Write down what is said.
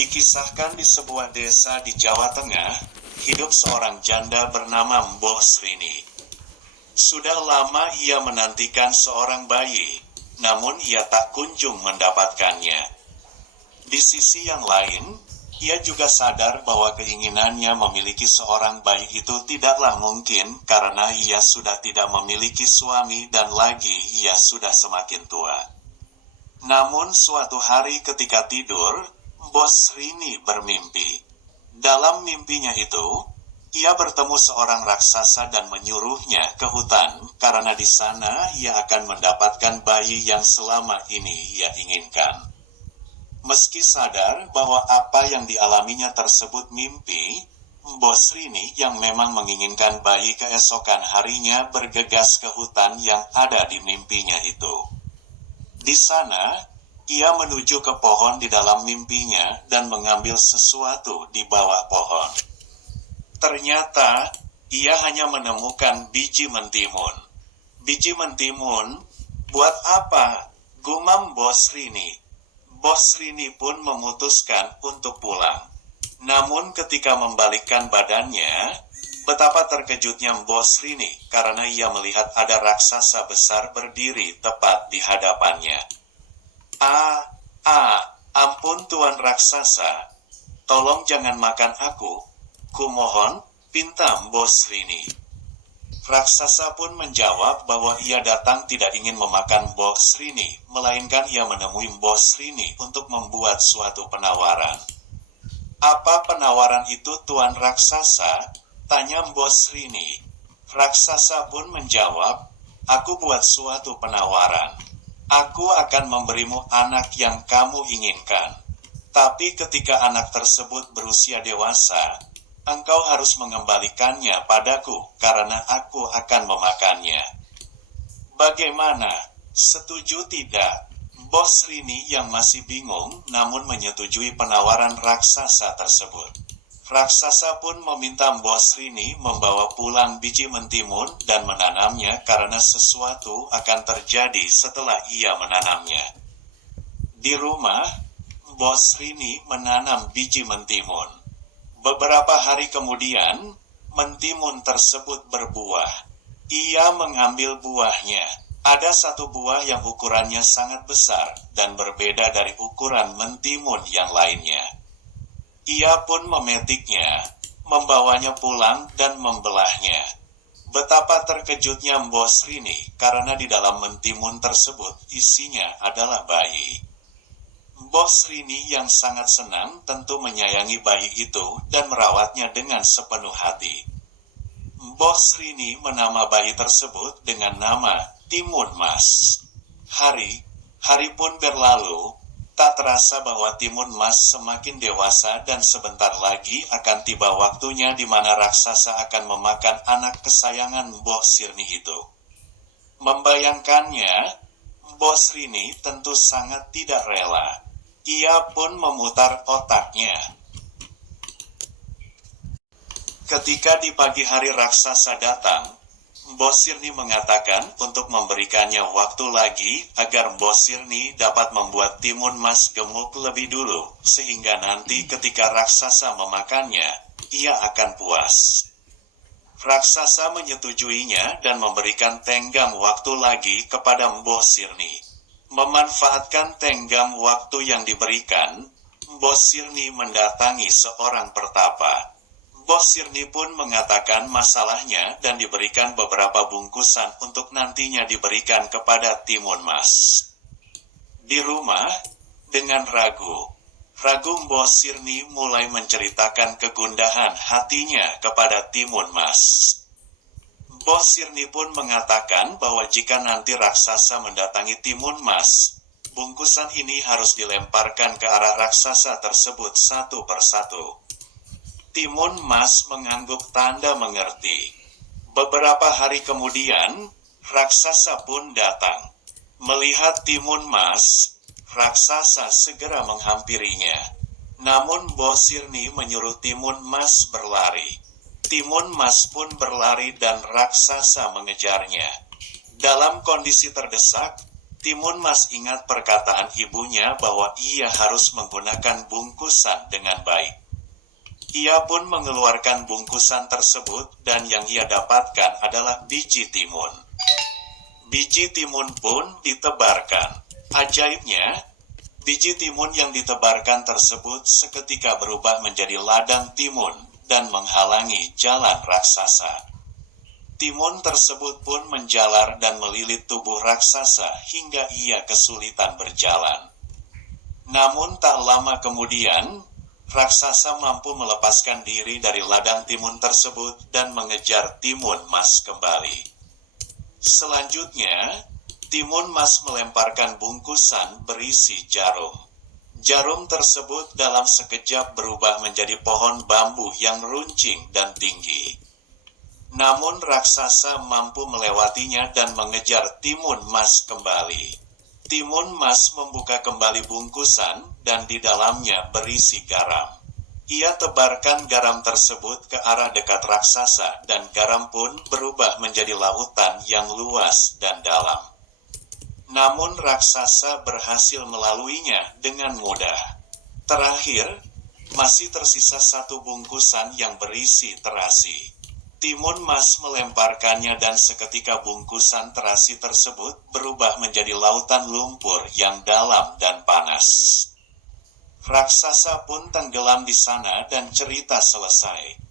Dikisahkan di sebuah desa di Jawa Tengah, hidup seorang janda bernama Mbah Srini. Sudah lama ia menantikan seorang bayi, namun ia tak kunjung mendapatkannya. Di sisi yang lain, ia juga sadar bahwa keinginannya memiliki seorang bayi itu tidaklah mungkin karena ia sudah tidak memiliki suami dan lagi ia sudah semakin tua. Namun suatu hari ketika tidur, Mbah Srini bermimpi. Dalam mimpinya itu, ia bertemu seorang raksasa dan menyuruhnya ke hutan karena di sana ia akan mendapatkan bayi yang selama ini ia inginkan. Meski sadar bahwa apa yang dialaminya tersebut mimpi, Mbah Srini yang memang menginginkan bayi keesokan harinya bergegas ke hutan yang ada di mimpinya itu. Di sana, ia menuju ke pohon di dalam mimpinya dan mengambil sesuatu di bawah pohon. Ternyata, ia hanya menemukan biji mentimun. Biji mentimun? Buat apa? Gumam Mbah Srini. Mbah Srini pun memutuskan untuk pulang. Namun ketika membalikkan badannya, betapa terkejutnya Mbah Srini karena ia melihat ada raksasa besar berdiri tepat di hadapannya. Ampun Tuan Raksasa, tolong jangan makan aku, kumohon, pinta Mbah Srini. Raksasa pun menjawab bahwa ia datang tidak ingin memakan Mbah Srini, melainkan ia menemui Mbah Srini untuk membuat suatu penawaran. Apa penawaran itu Tuan Raksasa? Tanya Mbah Srini. Raksasa pun menjawab, aku buat suatu penawaran. Aku akan memberimu anak yang kamu inginkan. Tapi ketika anak tersebut berusia dewasa, engkau harus mengembalikannya padaku karena aku akan memakannya. Bagaimana? Setuju tidak? Mbah Srini yang masih bingung namun menyetujui penawaran raksasa tersebut. Raksasa pun meminta Mbah Srini membawa pulang biji mentimun dan menanamnya karena sesuatu akan terjadi setelah ia menanamnya. Di rumah, Mbah Srini menanam biji mentimun. Beberapa hari kemudian, mentimun tersebut berbuah. Ia mengambil buahnya. Ada satu buah yang ukurannya sangat besar dan berbeda dari ukuran mentimun yang lainnya. Ia pun memetiknya, membawanya pulang dan membelahnya. Betapa terkejutnya Mbah Srini karena di dalam mentimun tersebut isinya adalah bayi. Mbah Srini yang sangat senang tentu menyayangi bayi itu dan merawatnya dengan sepenuh hati. Mbah Srini menama bayi tersebut dengan nama Timun Mas. Hari pun berlalu. Tak terasa bahwa Timun Mas semakin dewasa dan sebentar lagi akan tiba waktunya di mana raksasa akan memakan anak kesayangan Mbah Srini itu. Membayangkannya, Mbah Srini tentu sangat tidak rela. Ia pun memutar otaknya. Ketika di pagi hari raksasa datang, Mbah Srini mengatakan untuk memberikannya waktu lagi agar Mbah Srini dapat membuat Timun Mas gemuk lebih dulu, sehingga nanti ketika raksasa memakannya, ia akan puas. Raksasa menyetujuinya dan memberikan tenggang waktu lagi kepada Mbah Srini. Memanfaatkan tenggang waktu yang diberikan, Mbah Srini mendatangi seorang pertapa. Mbah Srini pun mengatakan masalahnya dan diberikan beberapa bungkusan untuk nantinya diberikan kepada Timun Mas. Di rumah, dengan ragu Mbah Srini mulai menceritakan kegundahan hatinya kepada Timun Mas. Mbah Srini pun mengatakan bahwa jika nanti raksasa mendatangi Timun Mas, bungkusan ini harus dilemparkan ke arah raksasa tersebut satu persatu. Timun Mas mengangguk tanda mengerti. Beberapa hari kemudian, raksasa pun datang. Melihat Timun Mas, raksasa segera menghampirinya. Namun Mbah Srini menyuruh Timun Mas berlari. Timun Mas pun berlari dan raksasa mengejarnya. Dalam kondisi terdesak, Timun Mas ingat perkataan ibunya bahwa ia harus menggunakan bungkusan dengan baik. Ia pun mengeluarkan bungkusan tersebut dan yang ia dapatkan adalah biji timun. Biji timun pun ditebarkan. Ajaibnya, biji timun yang ditebarkan tersebut seketika berubah menjadi ladang timun dan menghalangi jalan raksasa. Timun tersebut pun menjalar dan melilit tubuh raksasa hingga ia kesulitan berjalan. Namun tak lama kemudian, raksasa mampu melepaskan diri dari ladang timun tersebut dan mengejar Timun Mas kembali. Selanjutnya, Timun Mas melemparkan bungkusan berisi jarum. Jarum tersebut dalam sekejap berubah menjadi pohon bambu yang runcing dan tinggi. Namun raksasa mampu melewatinya dan mengejar Timun Mas kembali. Timun Mas membuka kembali bungkusan dan di dalamnya berisi garam. Ia tebarkan garam tersebut ke arah dekat raksasa dan garam pun berubah menjadi lautan yang luas dan dalam. Namun raksasa berhasil melaluinya dengan mudah. Terakhir, masih tersisa satu bungkusan yang berisi terasi. Timun Mas melemparkannya dan seketika bungkusan terasi tersebut berubah menjadi lautan lumpur yang dalam dan panas. Raksasa pun tenggelam di sana dan cerita selesai.